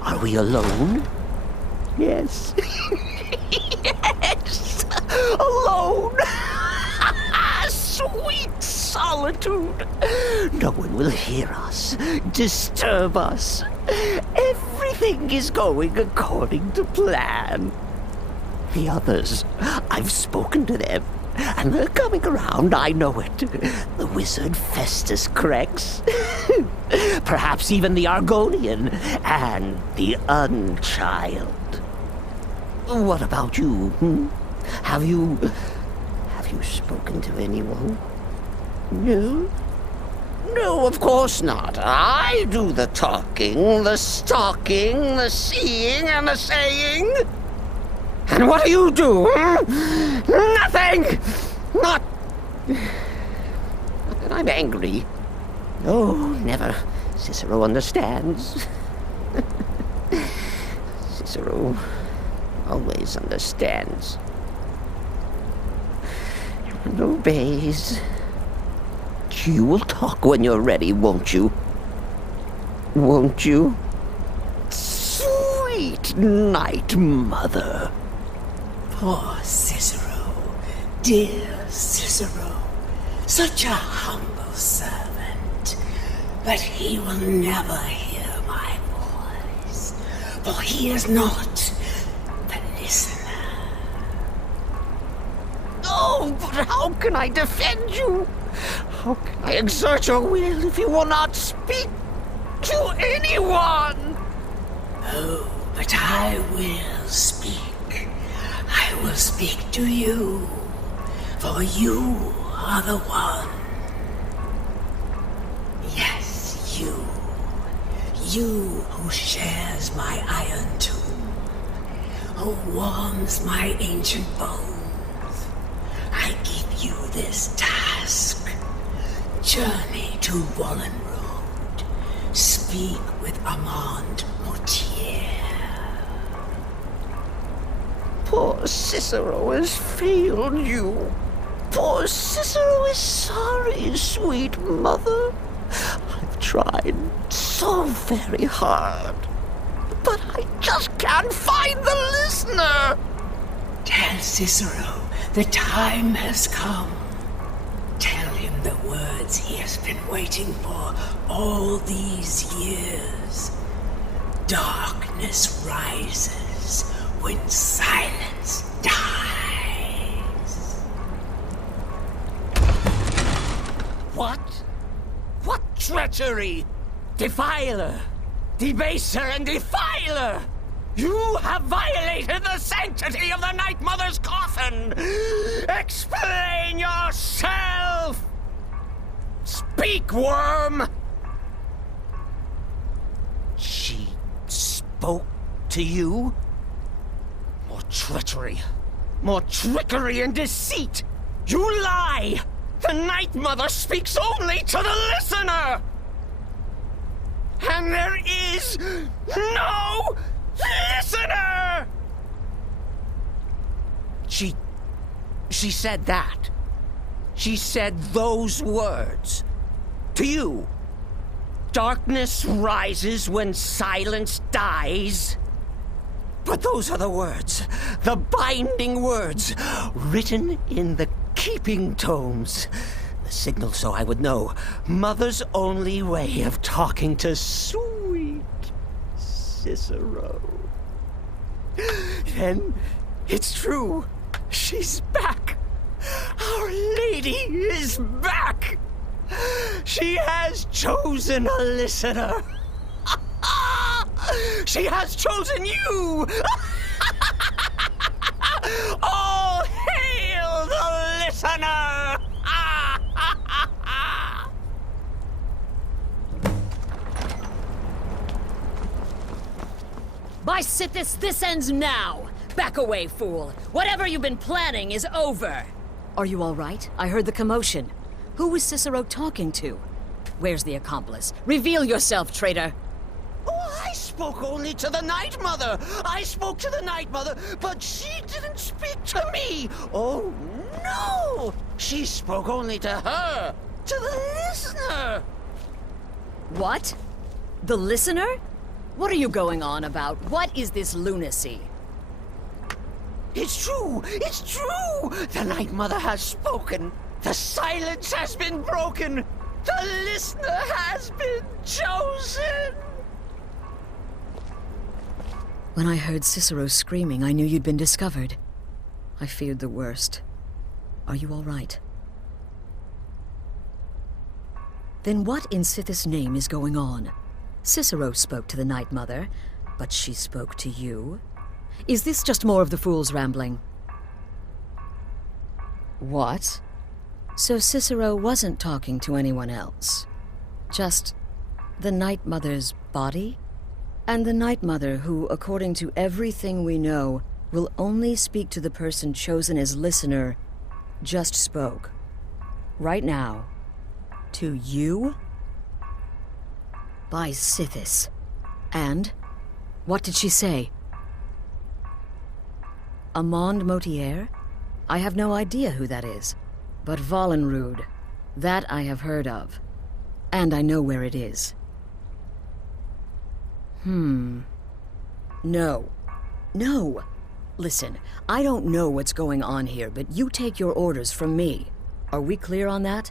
Are we alone? Yes. Yes! Alone! Sweet solitude! No one will hear us, disturb us. Everything is going according to plan. The others, I've spoken to them, and they're coming around, I know it. The wizard Festus Crex. Perhaps even the Argonian and the Unchild. What about you? Have you spoken to anyone? No? No, of course not. I do the talking, the stalking, the seeing, and the saying. And what do? Nothing! Not that I'm angry. Oh, never. Cicero understands. Cicero always understands. And obeys. You will talk when you're ready, won't you? Won't you? Sweet night, Mother. Poor Cicero, dear Cicero, such a humble servant, but he will never hear my voice, for he is not the listener. Oh, but how can I defend you? How can I exert your will if you will not speak to anyone? Oh, but I will speak. I will speak to you, for you are the one. Yes, you. You who shares my iron tomb, who warms my ancient bones. I give you this task. Journey to Wallen Road. Speak with Armand Mortier. Poor Cicero has failed you. Poor Cicero is sorry, sweet mother. I've tried so very hard, but I just can't find the listener. Tell Cicero the time has come. Tell him the words he has been waiting for all these years. Darkness rises when silence dies. What? What treachery? Defiler! Debaser and defiler! You have violated the sanctity of the Night Mother's coffin! Explain yourself! Speak, worm! She spoke to you? More treachery, more trickery and deceit! You lie! The Night Mother speaks only to the listener! And there is no listener! She said that. She said those words. To you. Darkness rises when silence dies. But those are the words, the binding words, written in the keeping tomes. The signal so I would know. Mother's only way of talking to sweet Cicero. Then it's true. She's back. Our Lady is back. She has chosen a listener. She has chosen you. All hail the listener. By Sithis, this ends now! Back away, fool! Whatever you've been planning is over! Are you all right? I heard the commotion. Who was Cicero talking to? Where's the accomplice? Reveal yourself, traitor! Oh, spoke only to the Night Mother. I spoke to the Night Mother, but she didn't speak to me. Oh, no! She spoke only to her, to the listener. What? The listener? What are you going on about? What is this lunacy? It's true! It's true! The Night Mother has spoken. The silence has been broken. The listener has been chosen! When I heard Cicero screaming, I knew you'd been discovered. I feared the worst. Are you all right? Then what in Sithis' name is going on? Cicero spoke to the Night Mother, but she spoke to you? Is this just more of the fool's rambling? What? So Cicero wasn't talking to anyone else? Just the Night Mother's body? And the Night Mother who, according to everything we know, will only speak to the person chosen as listener, just spoke. Right now. To you? By Sithis. And? What did she say? Amand Motier? I have no idea who that is. But Valenrud, that I have heard of. And I know where it is. No. No! Listen, I don't know what's going on here, but you take your orders from me. Are we clear on that?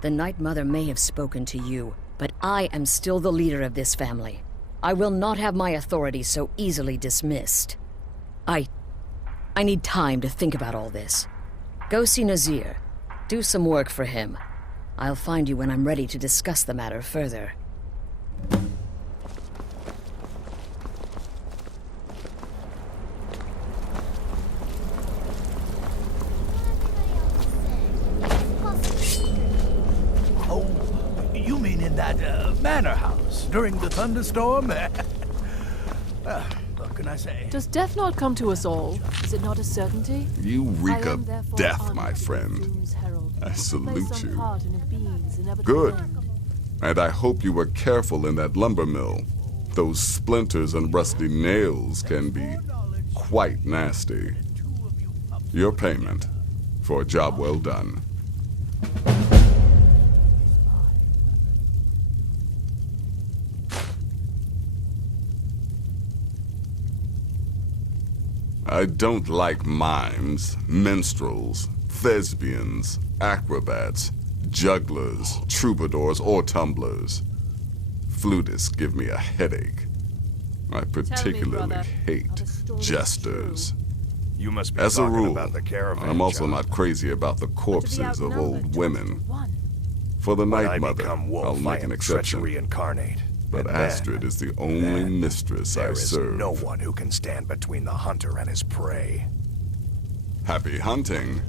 The Night Mother may have spoken to you, but I am still the leader of this family. I will not have my authority so easily dismissed. I need time to think about all this. Go see Nazir. Do some work for him. I'll find you when I'm ready to discuss the matter further. Oh, you mean in that manor house during the thunderstorm? What can I say? Does death not come to us all? Is it not a certainty? You reek I am of therefore death, honored my to be friend. Doom's herald, I to play salute some you. part in a being's inevitable Good. end. And I hope you were careful in that lumber mill. Those splinters and rusty nails can be quite nasty. Your payment for a job well done. I don't like mimes, minstrels, thespians, acrobats, jugglers, troubadours, or tumblers. Flutists give me a headache. I particularly brother, are hate the stories jesters. You must be As a talking rule, about the caravan. I'm also John. not crazy about the To be corpses of outnumbered old 20 to women. 1. For the When I Night Mother, become wolf, I'll I make am an exception. treachery incarnate. But And Astrid is the only then mistress I there is serve. no one who can stand between the hunter and his prey. Happy hunting.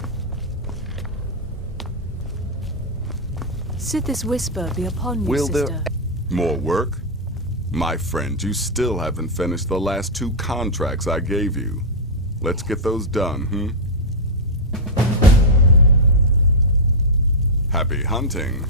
Sithis whisper be upon you, Will sister. there more work? My friend, you still haven't finished the last 2 contracts I gave you. Let's get those done, Happy hunting.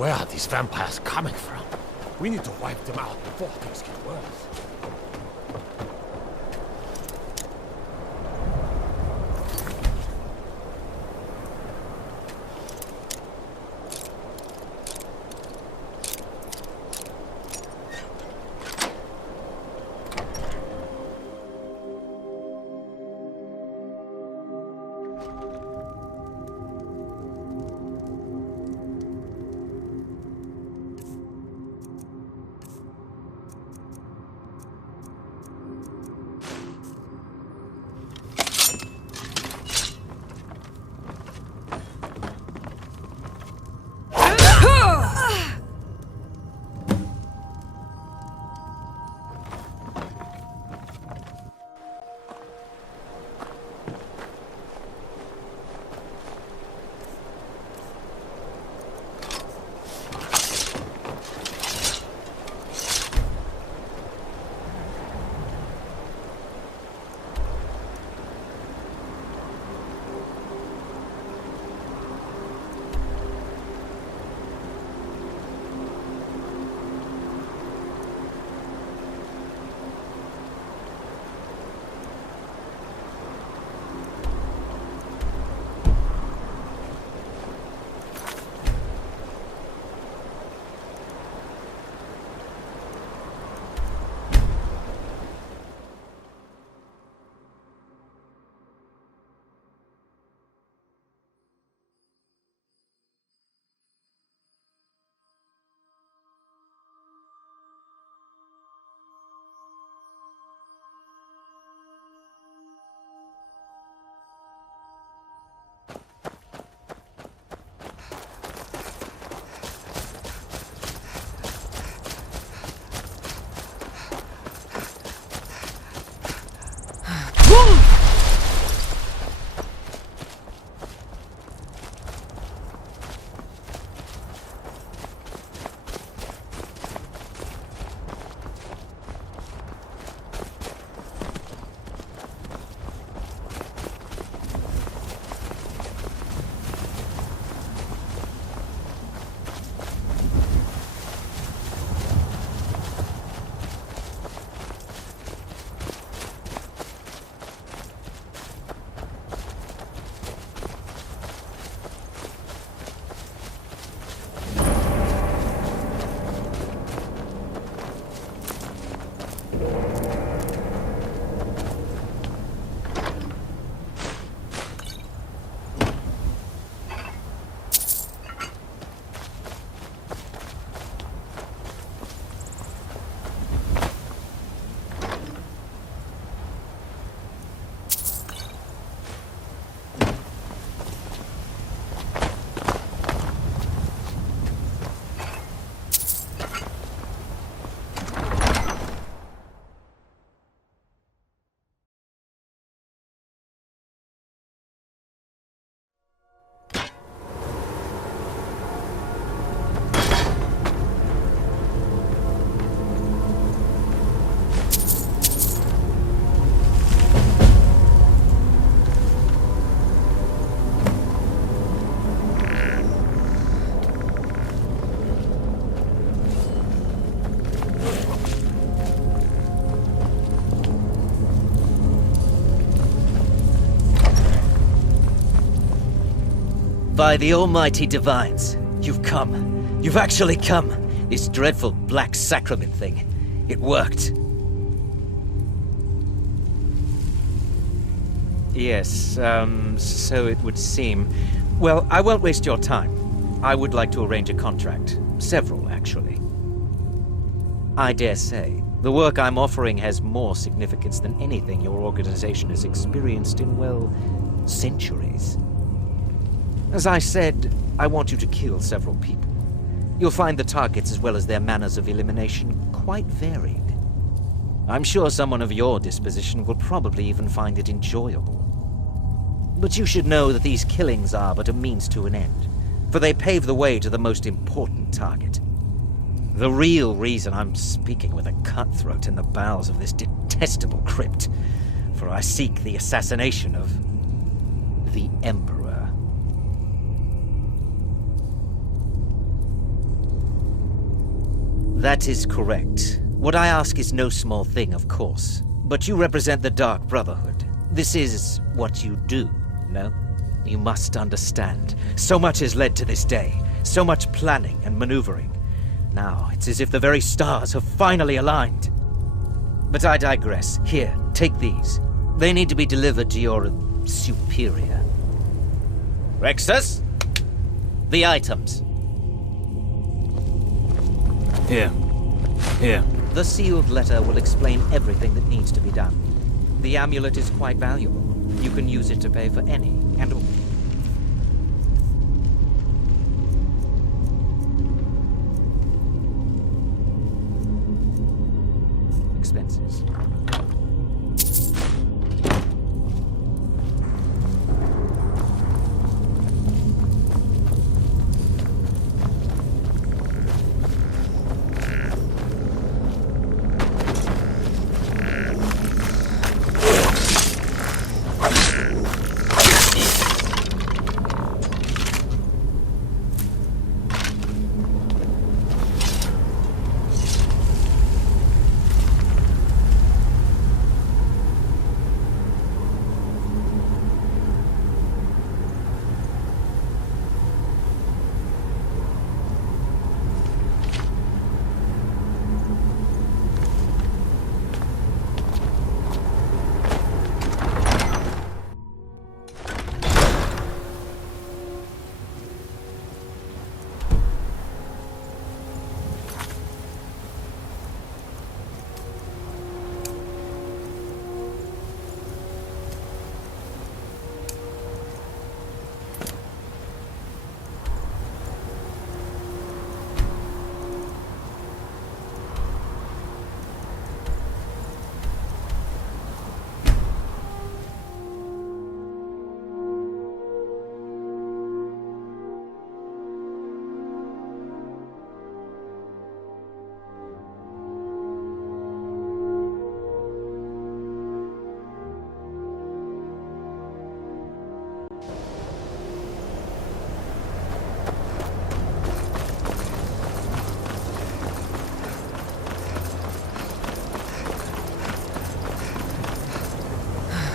Where are these vampires coming from? We need to wipe them out before things get worse. By the almighty divines, you've come. You've actually come. This dreadful black sacrament thing. It worked. Yes, so it would seem. Well, I won't waste your time. I would like to arrange a contract. Several, actually. I dare say, the work I'm offering has more significance than anything your organization has experienced in, well, centuries. As I said, I want you to kill several people. You'll find the targets as well as their manners of elimination quite varied. I'm sure someone of your disposition will probably even find it enjoyable. But you should know that these killings are but a means to an end, for they pave the way to the most important target. The real reason I'm speaking with a cutthroat in the bowels of this detestable crypt, for I seek the assassination of the Emperor. That is correct. What I ask is no small thing, of course. But you represent the Dark Brotherhood. This is what you do, no? You must understand. So much has led to this day. So much planning and maneuvering. Now, it's as if the very stars have finally aligned. But I digress. Here, take these. They need to be delivered to your superior. Rexus? The items. Here. The sealed letter will explain everything that needs to be done. The amulet is quite valuable. You can use it to pay for any and all. Expenses.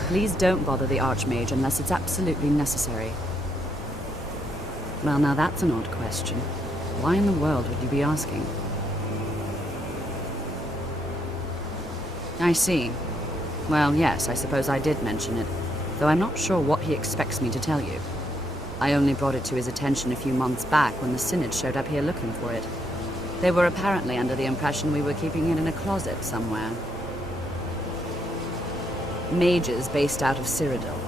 Please don't bother the Archmage unless it's absolutely necessary. Well, now that's an odd question. Why in the world would you be asking? I see. Well, yes, I suppose I did mention it, though I'm not sure what he expects me to tell you. I only brought it to his attention a few months back when the Synod showed up here looking for it. They were apparently under the impression we were keeping it in a closet somewhere. Mages based out of Cyrodiil.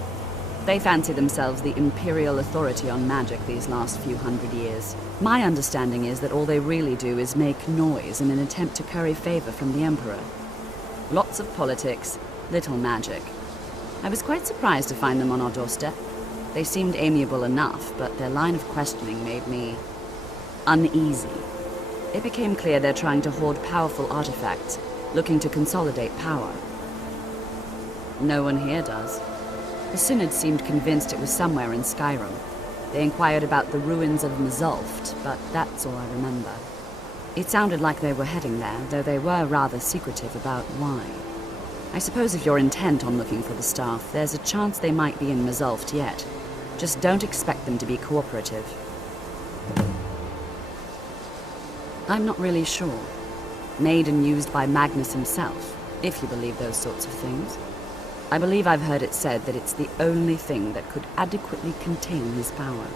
They fancy themselves the imperial authority on magic these last few hundred years. My understanding is that all they really do is make noise in an attempt to curry favor from the Emperor. Lots of politics, little magic. I was quite surprised to find them on our doorstep. They seemed amiable enough, but their line of questioning made me uneasy. It became clear they're trying to hoard powerful artifacts, looking to consolidate power. No one here does. The Synod seemed convinced it was somewhere in Skyrim. They inquired about the ruins of Mzulft, but that's all I remember. It sounded like they were heading there, though they were rather secretive about why. I suppose if you're intent on looking for the staff, there's a chance they might be in Mzulft yet. Just don't expect them to be cooperative. I'm not really sure. Made and used by Magnus himself, if you believe those sorts of things. I believe I've heard it said that it's the only thing that could adequately contain his power.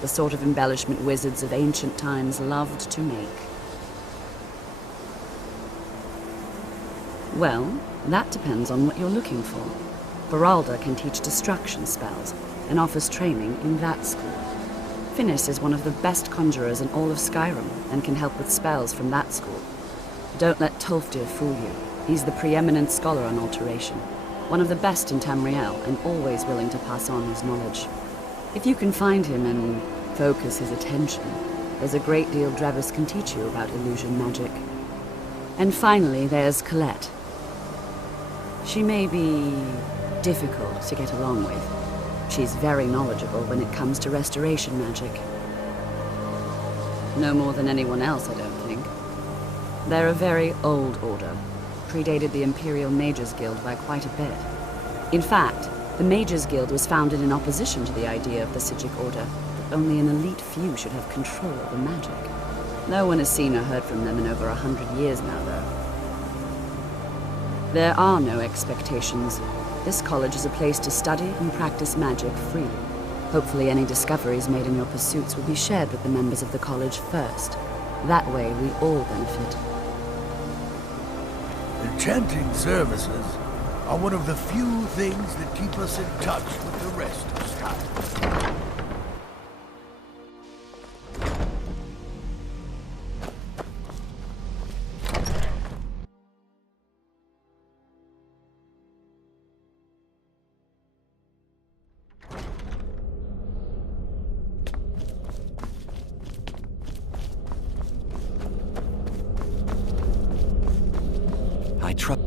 The sort of embellishment wizards of ancient times loved to make. Well, that depends on what you're looking for. Beralda can teach destruction spells and offers training in that school. Finnis is one of the best conjurers in all of Skyrim and can help with spells from that school. Don't let Tolfdir fool you. He's the preeminent scholar on alteration, one of the best in Tamriel and always willing to pass on his knowledge. If you can find him and focus his attention, there's a great deal Drevis can teach you about illusion magic. And finally, there's Colette. She may be difficult to get along with. She's very knowledgeable when it comes to restoration magic. No more than anyone else, I don't think. They're a very old order, predated the Imperial Mages Guild by quite a bit. In fact, the Mages Guild was founded in opposition to the idea of the Psijic Order, that only an elite few should have control over magic. No one has seen or heard from them in over 100 years now, though. There are no expectations. This college is a place to study and practice magic freely. Hopefully any discoveries made in your pursuits will be shared with the members of the college first. That way we all benefit. Enchanting services are one of the few things that keep us in touch with the rest of Skyrim. I trust.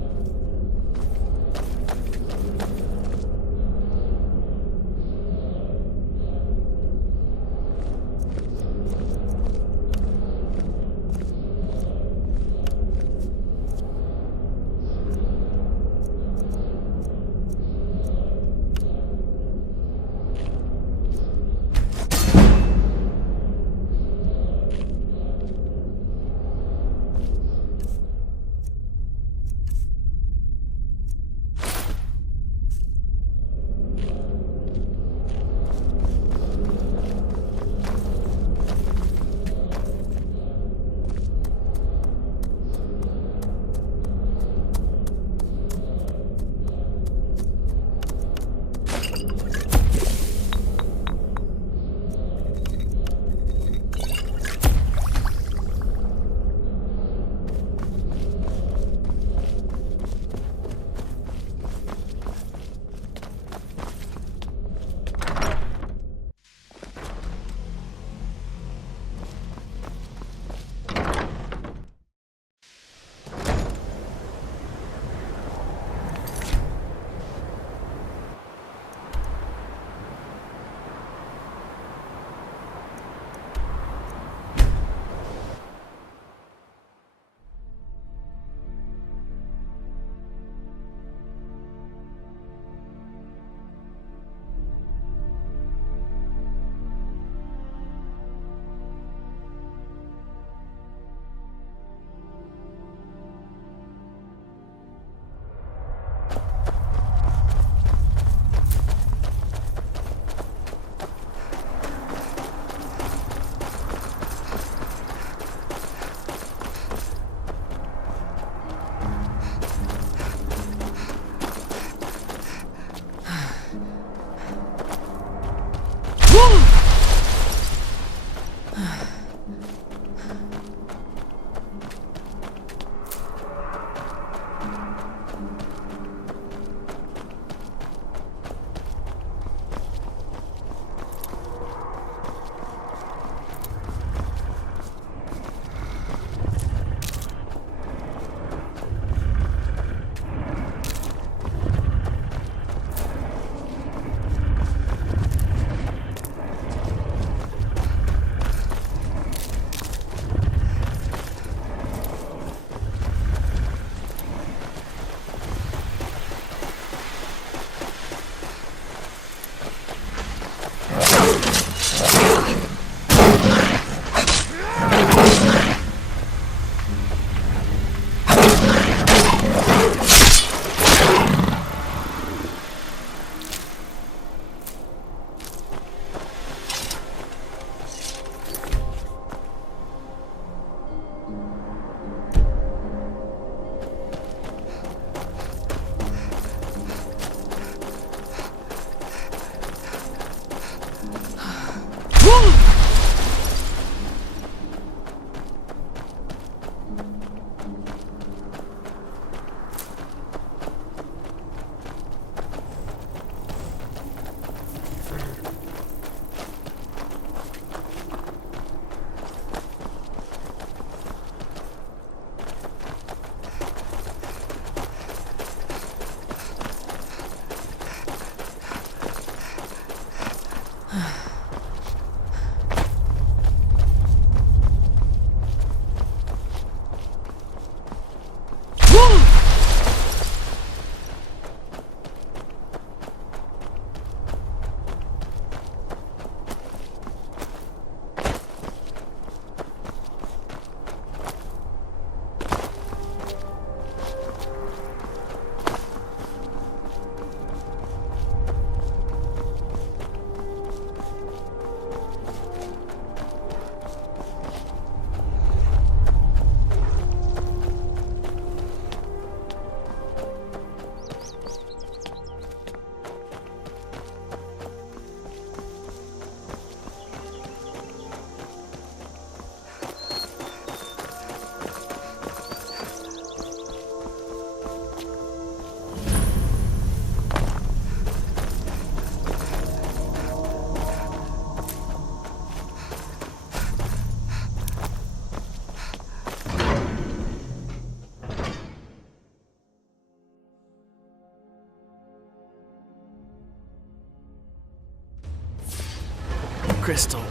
crystal.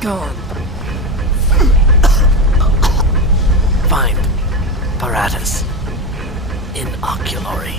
Gone. Find Paratus in Oculory.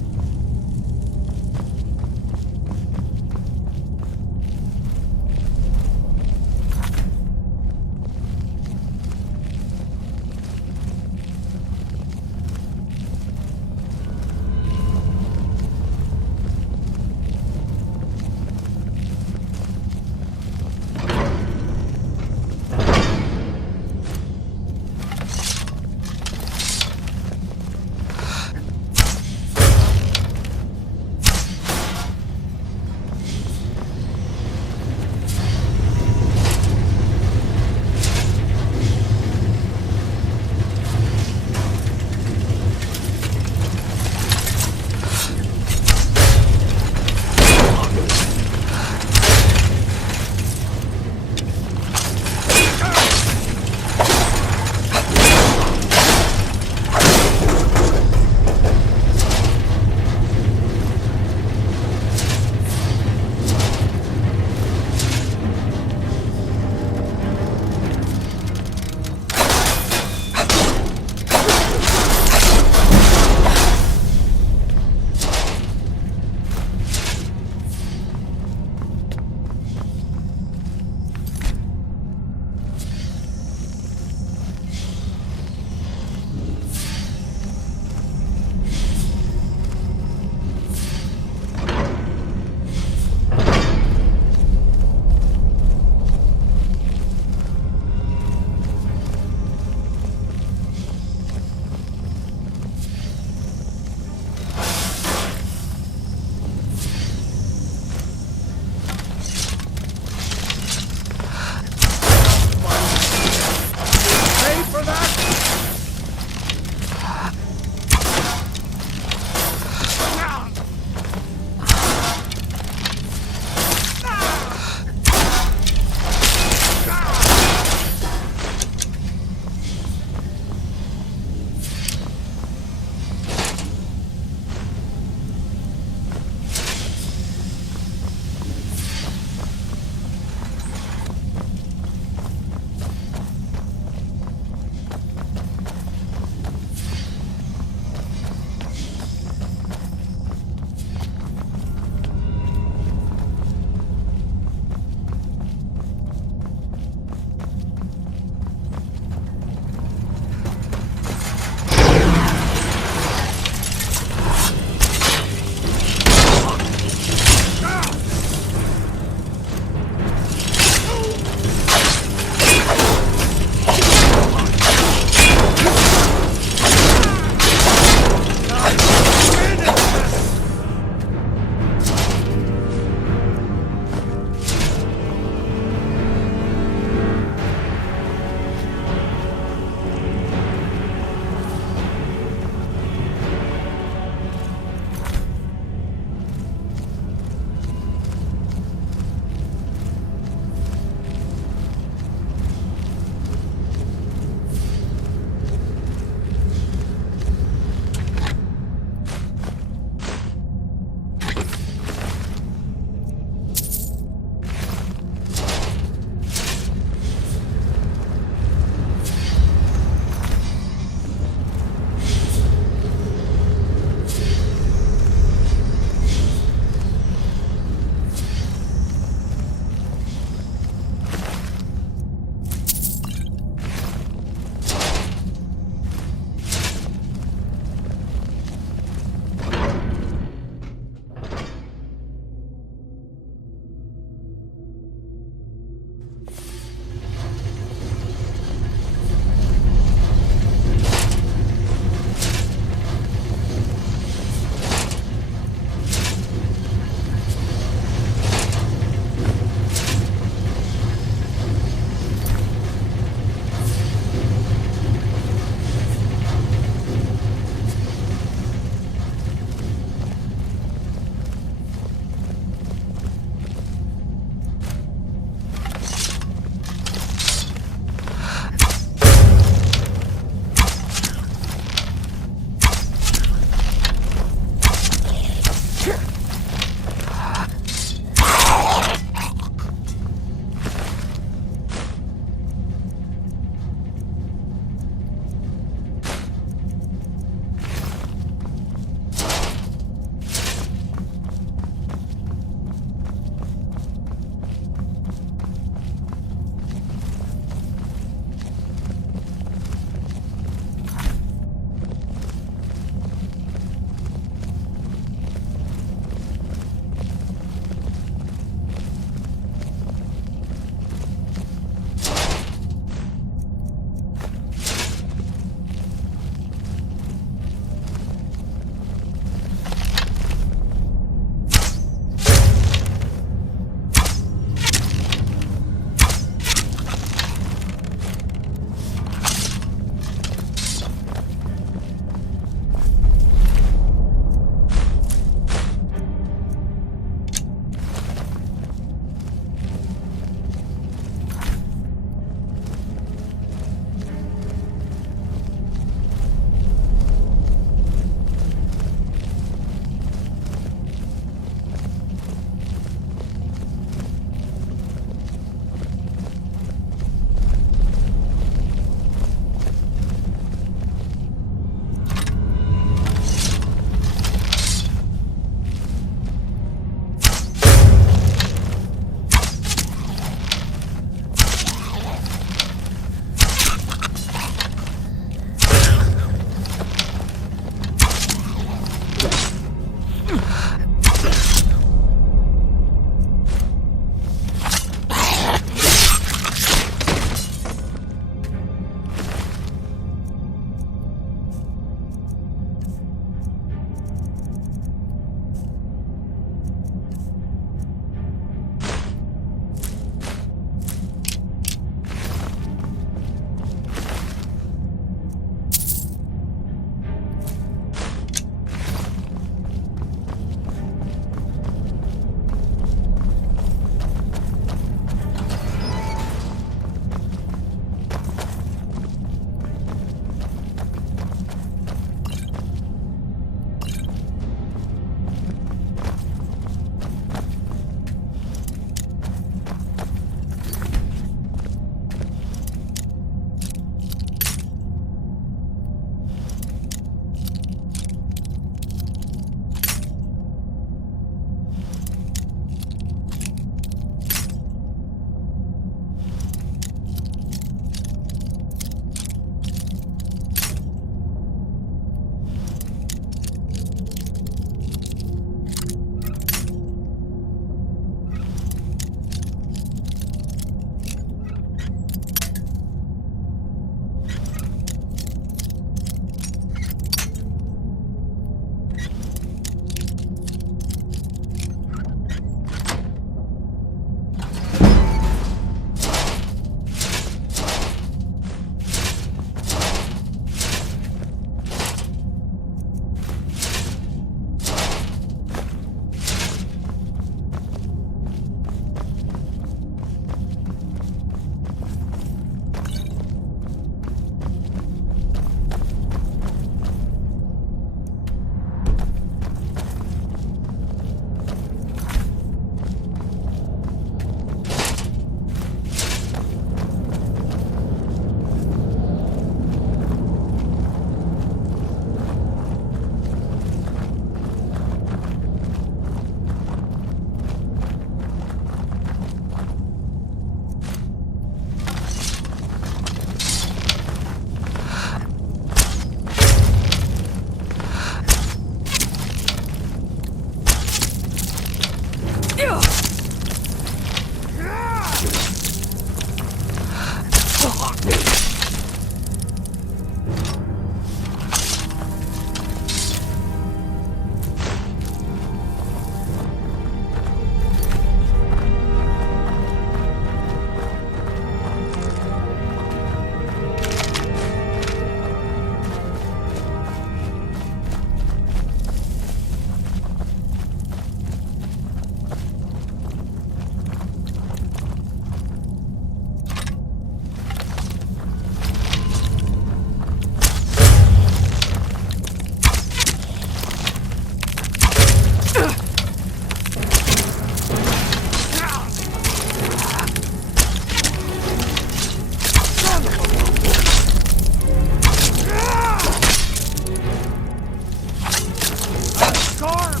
arm!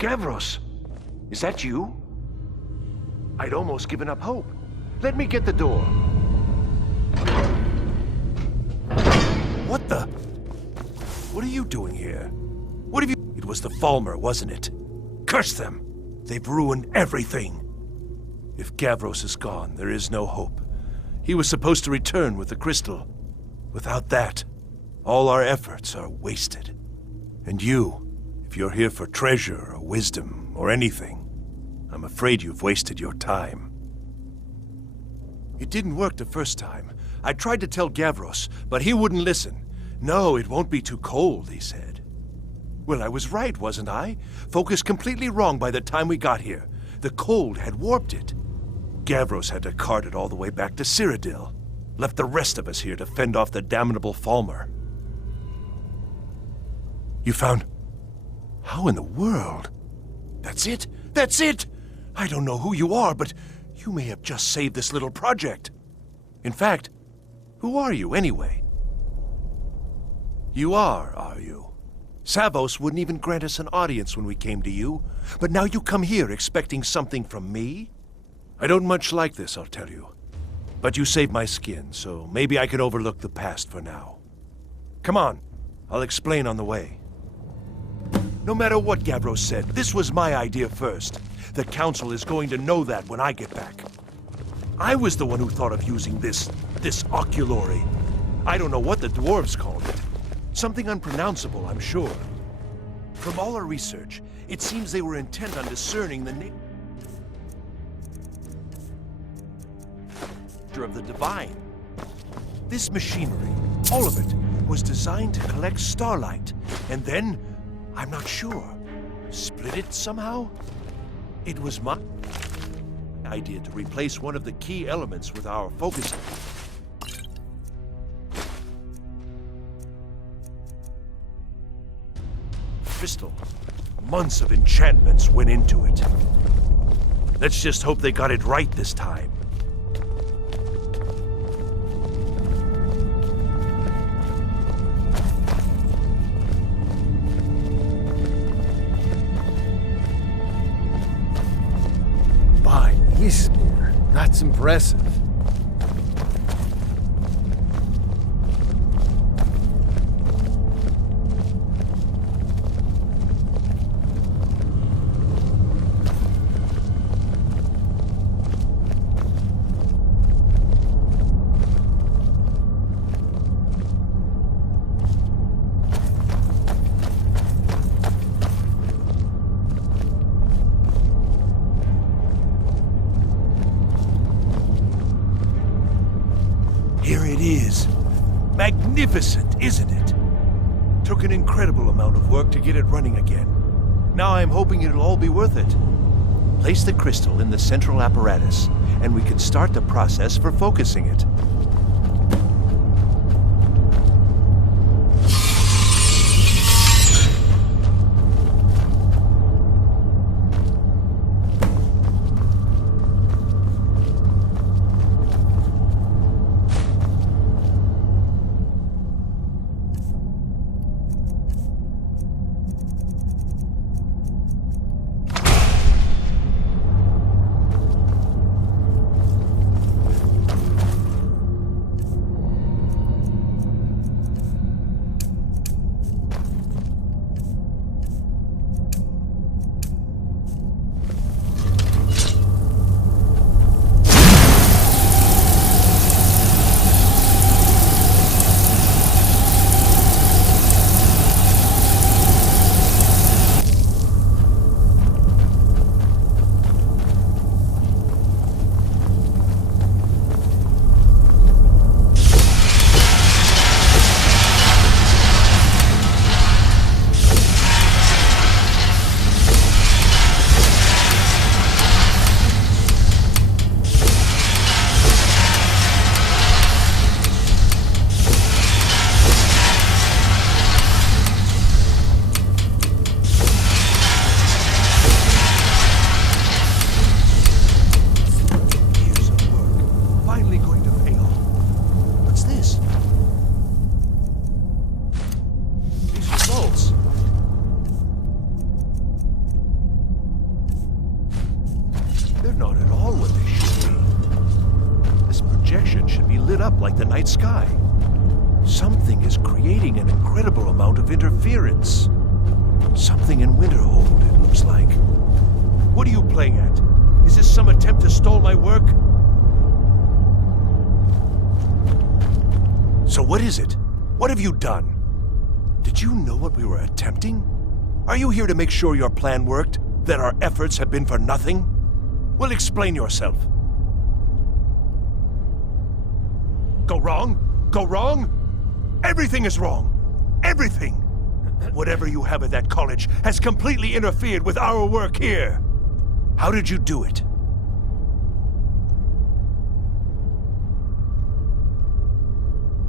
Gavros, is that you? I'd almost given up hope. Let me get the door. What the? What are you doing here? What have you... It was the Falmer, wasn't it? Curse them! They've ruined everything. If Gavros is gone, there is no hope. He was supposed to return with the crystal. Without that, all our efforts are wasted. And you, if you're here for treasure or wisdom or anything, I'm afraid you've wasted your time. It didn't work the first time. I tried to tell Gavros, but he wouldn't listen. No, it won't be too cold, he said. Well, I was right, wasn't I? Focused completely wrong by the time we got here. The cold had warped it. Gavros had to cart it all the way back to Cyrodiil. Left the rest of us here to fend off the damnable Falmer. You found... How in the world? That's it? That's it! I don't know who you are, but you may have just saved this little project. In fact, who are you anyway? You are you? Savos wouldn't even grant us an audience when we came to you, but now you come here expecting something from me? I don't much like this, I'll tell you. But you saved my skin, so maybe I can overlook the past for now. Come on, I'll explain on the way. No matter what Gavros said, this was my idea first. The Council is going to know that when I get back. I was the one who thought of using this oculory. I don't know what the dwarves called it. Something unpronounceable, I'm sure. From all our research, it seems they were intent on discerning the nature of the divine. This machinery, all of it, was designed to collect starlight, and then, I'm not sure, split it somehow? It was my idea to replace one of the key elements with our focus. Crystal. Months of enchantments went into it. Let's just hope they got it right this time. By Ysmir, that's impressive. It is. Magnificent, isn't it? Took an incredible amount of work to get it running again. Now I'm hoping it'll all be worth it. Place the crystal in the central apparatus, and we can start the process for focusing it. They're not at all what they should be. This projection should be lit up like the night sky. Something is creating an incredible amount of interference. Something in Winterhold, it looks like. What are you playing at? Is this some attempt to stall my work? So what is it? What have you done? Did you know what we were attempting? Are you here to make sure your plan worked? That our efforts have been for nothing? Well, explain yourself. Go wrong? Go wrong? Everything is wrong. Everything. Whatever you have at that college has completely interfered with our work here. How did you do it?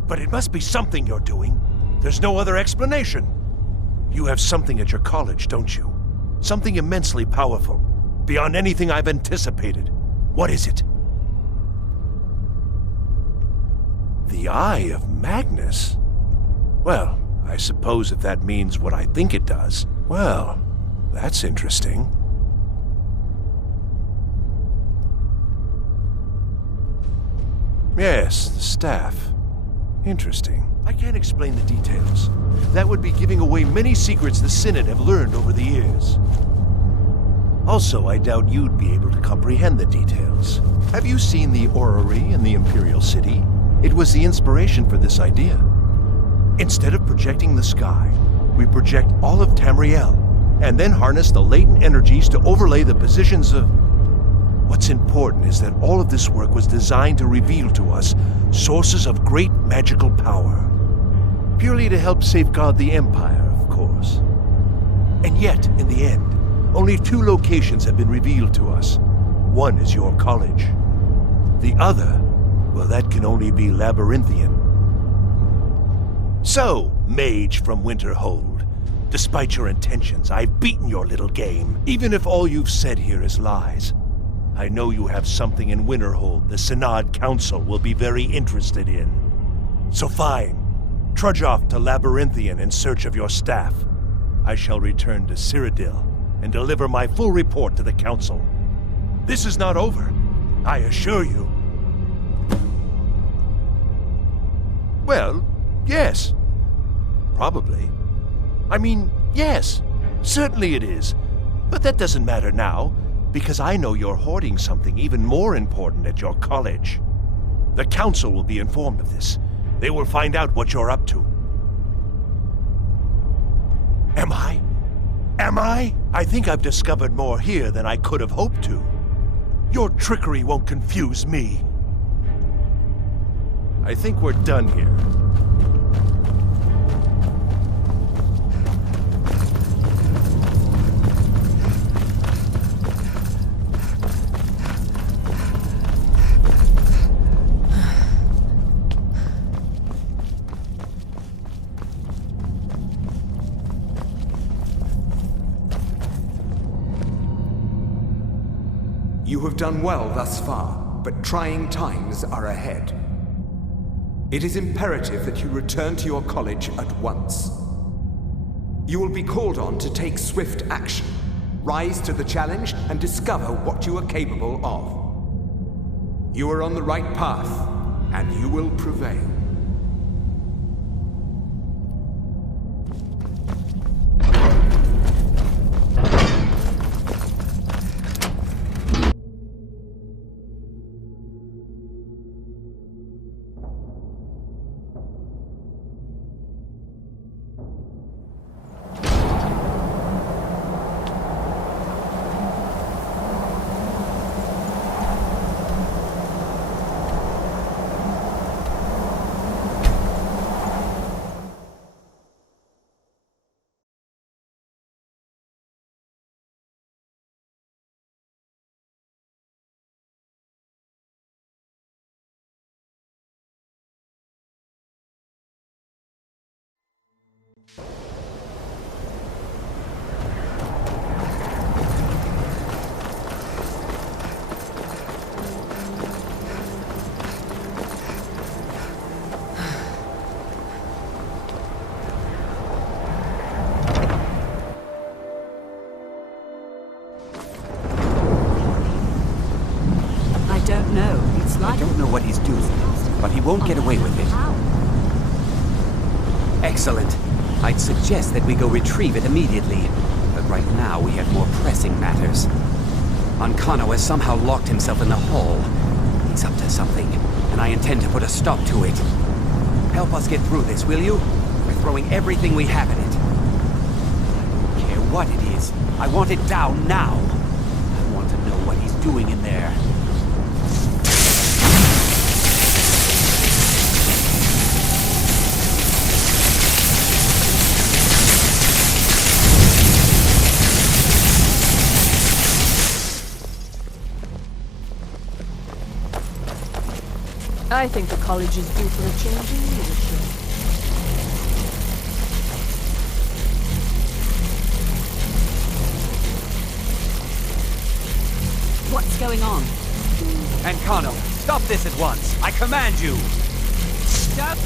But it must be something you're doing. There's no other explanation. You have something at your college, don't you? Something immensely powerful, beyond anything I've anticipated. What is it? The Eye of Magnus? Well, I suppose if that means what I think it does, well, that's interesting. Yes, the staff. Interesting. I can't explain the details. That would be giving away many secrets the Synod have learned over the years. Also, I doubt you'd be able to comprehend the details. Have you seen the orrery in the Imperial City? It was the inspiration for this idea. Instead of projecting the sky, we project all of Tamriel, and then harness the latent energies to overlay the positions of... What's important is that all of this work was designed to reveal to us sources of great magical power. Purely to help safeguard the Empire, of course. And yet, in the end, only 2 locations have been revealed to us. One is your college. The other, well, that can only be Labyrinthian. So, mage from Winterhold, despite your intentions, I've beaten your little game, even if all you've said here is lies. I know you have something in Winterhold the Synod Council will be very interested in. So fine. Trudge off to Labyrinthian in search of your staff. I shall return to Cyrodiil and deliver my full report to the Council. This is not over, I assure you. Well, yes. Probably. I mean, yes. Certainly it is. But that doesn't matter now, because I know you're hoarding something even more important at your college. The Council will be informed of this. They will find out what you're up to. Am I? Am I? I think I've discovered more here than I could have hoped to. Your trickery won't confuse me. I think we're done here. You have done well thus far, but trying times are ahead. It is imperative that you return to your college at once. You will be called on to take swift action, rise to the challenge, and discover what you are capable of. You are on the right path, and you will prevail. I don't know what he's doing, but he won't get away with it. Excellent. I'd suggest that we go retrieve it immediately. But right now we have more pressing matters. Ancano has somehow locked himself in the hall. He's up to something, and I intend to put a stop to it. Help us get through this, will you? We're throwing everything we have at it. I don't care what it is. I want it down now. I want to know what he's doing in there. I think the college is due for a change in leadership. What's going on? Ancano, stop this at once! I command you! Stop!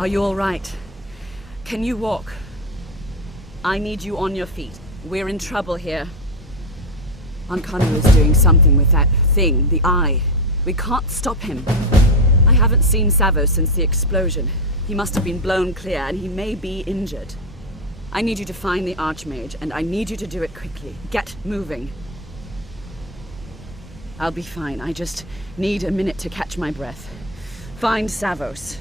Are you all right? Can you walk? I need you on your feet. We're in trouble here. Ancano is doing something with that thing, the eye. We can't stop him. I haven't seen Savo since the explosion. He must have been blown clear, and he may be injured. I need you to find the Archmage, and I need you to do it quickly. Get moving. I'll be fine. I just need a minute to catch my breath. Find Savos.